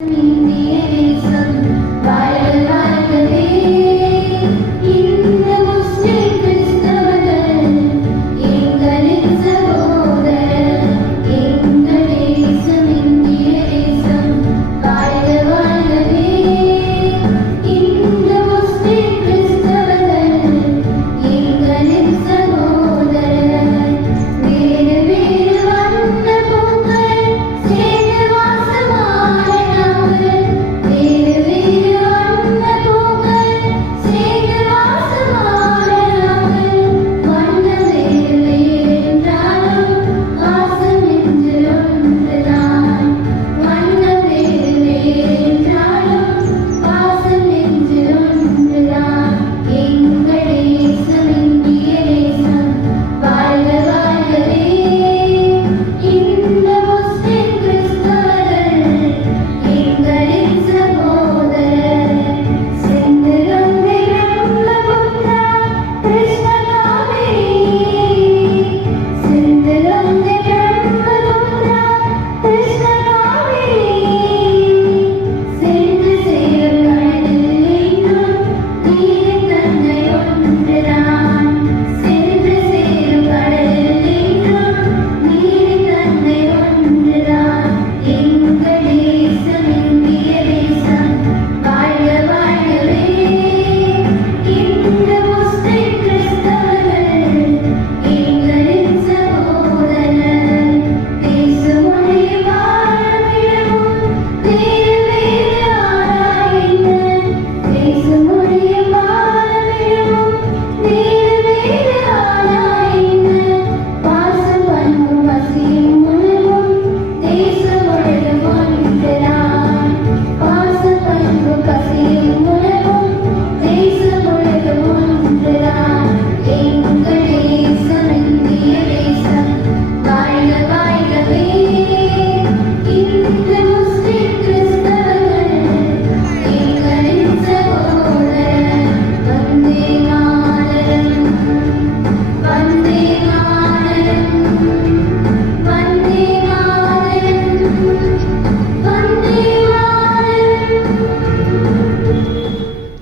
Family